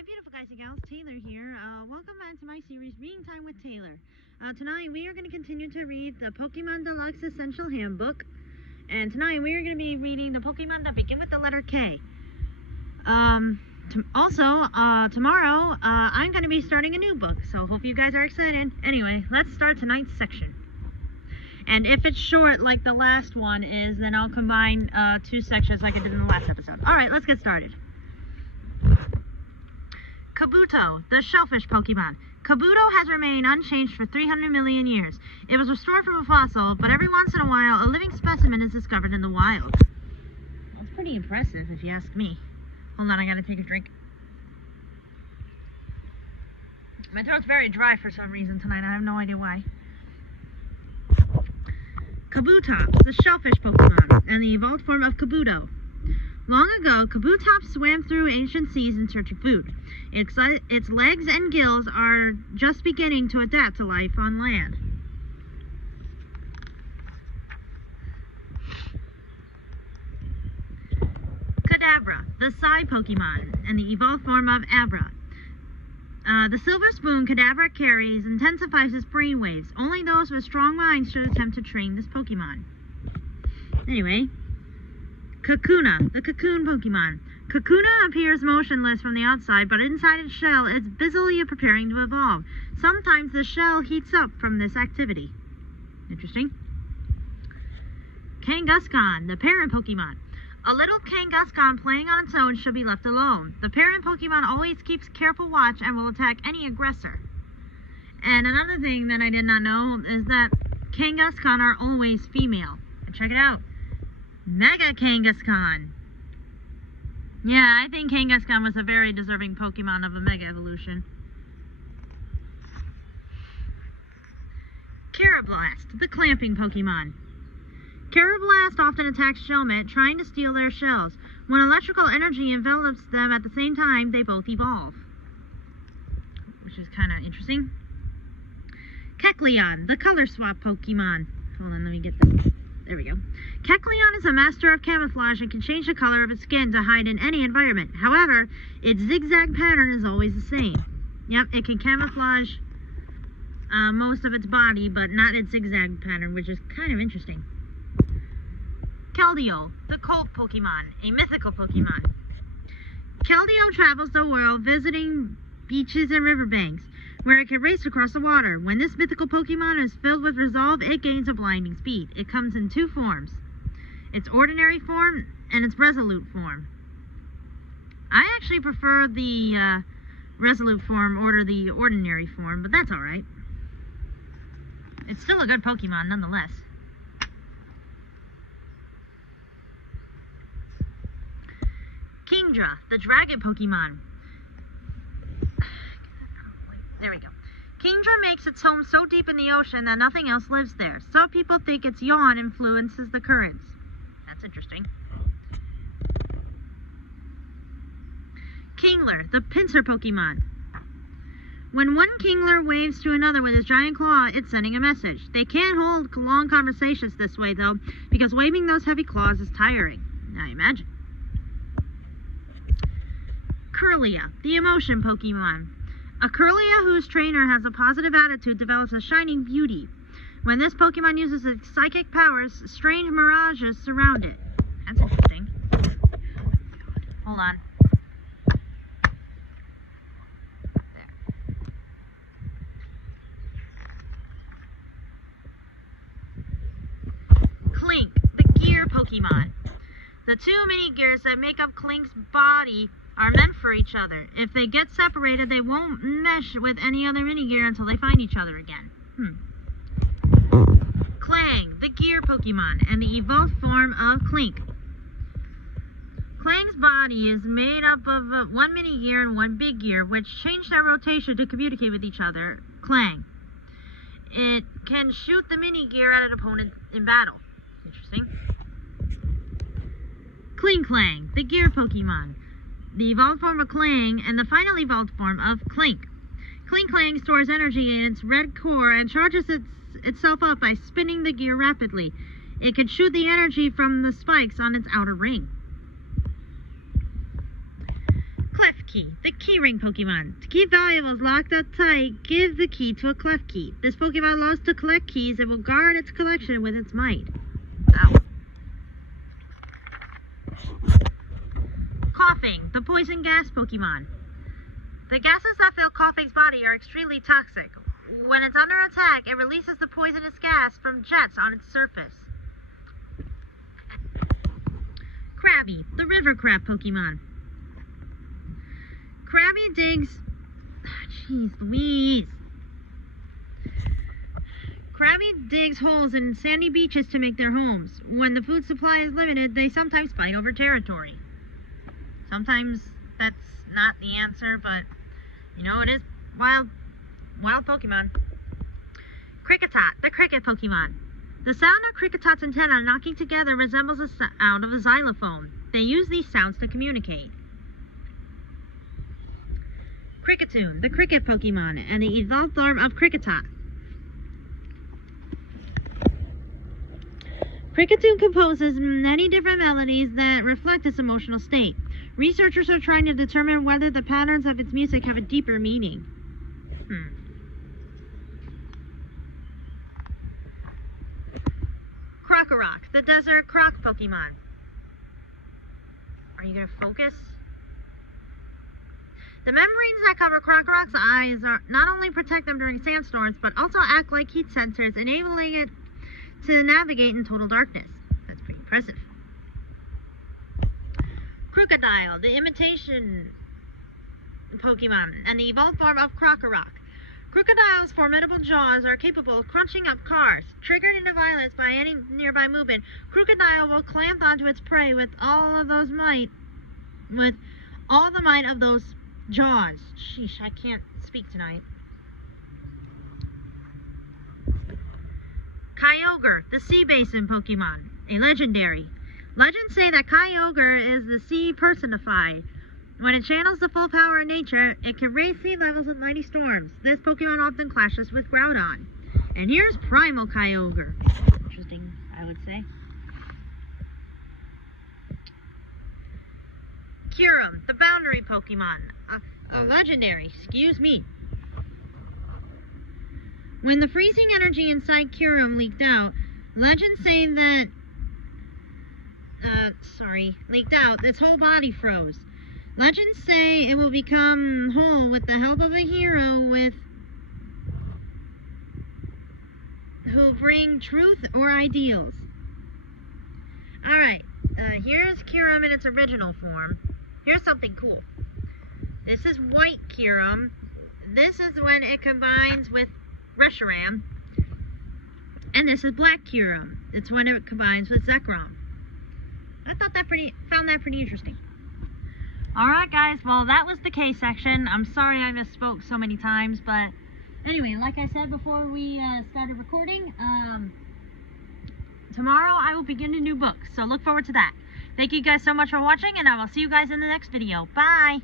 Hi beautiful guys and gals, Taylor here. Welcome back to my series, Reading Time with Taylor. Tonight we are going to continue to read the Pokémon Deluxe Essential Handbook. And tonight we are going to be reading the Pokémon that begin with the letter K. Tomorrow I'm going to be starting a new book, so hope you guys are excited. Anyway, let's start tonight's section. And if it's short like the last one is, then I'll combine two sections like I did in the last episode. Alright, let's get started. Kabuto, the shellfish Pokemon. Kabuto has remained unchanged for 300 million years. It was restored from a fossil, but every once in a while, a living specimen is discovered in the wild. That's pretty impressive, if you ask me. Hold on, I gotta take a drink. My throat's very dry for some reason tonight. I have no idea why. Kabutops, the shellfish Pokemon, and the evolved form of Kabuto. Long ago, Kabutops swam through ancient seas in search of food. Its legs and gills are just beginning to adapt to life on land. Kadabra, the Psy Pokemon, and the evolved form of Abra. The silver spoon Kadabra carries intensifies its brainwaves. Only those with strong minds should attempt to train this Pokemon. Anyway, Kakuna, the cocoon Pokemon. Kakuna appears motionless from the outside, but inside its shell it's busily preparing to evolve. Sometimes the shell heats up from this activity. Interesting. Kangaskhan, the parent Pokemon. A little Kangaskhan playing on its own should be left alone. The parent Pokemon always keeps careful watch and will attack any aggressor. And another thing that I did not know is that Kangaskhan are always female. And check it out. Mega Kangaskhan. Yeah, I think Kangaskhan was a very deserving Pokemon of a Mega Evolution. Carablast, the clamping Pokemon. Carablast often attacks Shellmet, trying to steal their shells. When electrical energy envelops them at the same time, they both evolve. Which is kind of interesting. Kecleon, the color swap Pokemon. Hold on, let me get this. There we go. Kecleon is a master of camouflage and can change the color of its skin to hide in any environment. However, its zigzag pattern is always the same. Yep, it can camouflage most of its body, but not its zigzag pattern, which is kind of interesting. Keldeo, the cold Pokemon, a mythical Pokemon. Keldeo travels the world visiting beaches and riverbanks, where it can race across the water. When this mythical Pokemon is filled with resolve, it gains a blinding speed. It comes in two forms. Its ordinary form and its resolute form. I actually prefer the resolute form over the ordinary form, but that's alright. It's still a good Pokemon nonetheless. Kingdra, the dragon Pokemon. There we go. Kingdra makes its home so deep in the ocean that nothing else lives there. Some people think its yawn influences the currents. That's interesting. Kingler, the pincer Pokemon. When one Kingler waves to another with his giant claw, it's sending a message. They can't hold long conversations this way, though, because waving those heavy claws is tiring. I imagine. Kirlia, the emotion Pokemon. A Kirlia whose trainer has a positive attitude develops a shining beauty. When this Pokemon uses its psychic powers, strange mirages surround it. That's interesting. Hold on. There. Clink, the gear Pokemon. The two mini gears that make up Clink's body are meant for each other. If they get separated, they won't mesh with any other mini-gear until they find each other again. Clang, the gear Pokemon, and the evolved form of Clink. Clang's body is made up of one mini-gear and one big gear, which change their rotation to communicate with each other. Clang. It can shoot the mini-gear at an opponent in battle. Interesting. Clang, the gear Pokemon. The evolved form of Clang, and the final evolved form of Clink. Clang stores energy in its red core and charges itself up by spinning the gear rapidly. It can shoot the energy from the spikes on its outer ring. Clef Key, the key ring Pokemon. To keep valuables locked up tight, give the key to a cleft key. This Pokemon loves to collect keys and will guard its collection with its might. Ow. Coughing, the poison gas Pokemon. The gases that fill Coughing's body are extremely toxic. When it's under attack, it releases the poisonous gas from jets on its surface. Krabby, the river crab Pokemon. Krabby digs... Jeez Louise. Krabby digs holes in sandy beaches to make their homes. When the food supply is limited, they sometimes fight over territory. Sometimes that's not the answer, but, you know, it is wild Pokemon. Kricketot, the cricket Pokemon. The sound of Cricketot's antenna knocking together resembles the sound of a xylophone. They use these sounds to communicate. Kricketune, the cricket Pokemon, and the evolved form of Kricketot. Kricketune composes many different melodies that reflect its emotional state. Researchers are trying to determine whether the patterns of its music have a deeper meaning. Krokorok, the desert croc Pokemon. Are you going to focus? The membranes that cover Krokorok's eyes not only protect them during sandstorms, but also act like heat sensors, enabling it to navigate in total darkness. That's pretty impressive. Crocodile, the imitation Pokemon, and the evolved form of Krokorok. Crocodile's formidable jaws are capable of crunching up cars. Triggered into violence by any nearby movement, Crocodile will clamp onto its prey with all the might of those jaws. Sheesh, I can't speak tonight. Kyogre, the sea basin Pokemon, a legendary. Legends say that Kyogre is the sea personified. When it channels the full power of nature, it can raise sea levels with mighty storms. This Pokemon often clashes with Groudon. And here's Primal Kyogre. Interesting, I would say. Kyurem, the boundary Pokemon. A legendary, excuse me. When the freezing energy inside Kyurem leaked out, legends say that... leaked out, its whole body froze. Legends say it will become whole with the help of a hero who bring truth or ideals. Alright, here's Kyurem in its original form. Here's something cool. This is white Kyurem. This is when it combines with Reshiram. And this is black Kyurem. It's when it combines with Zekrom. I found that pretty interesting. Alright guys, well that was the K section. I'm sorry I misspoke so many times, but anyway, like I said before we started recording, tomorrow I will begin a new book, so look forward to that. Thank you guys so much for watching, and I will see you guys in the next video. Bye!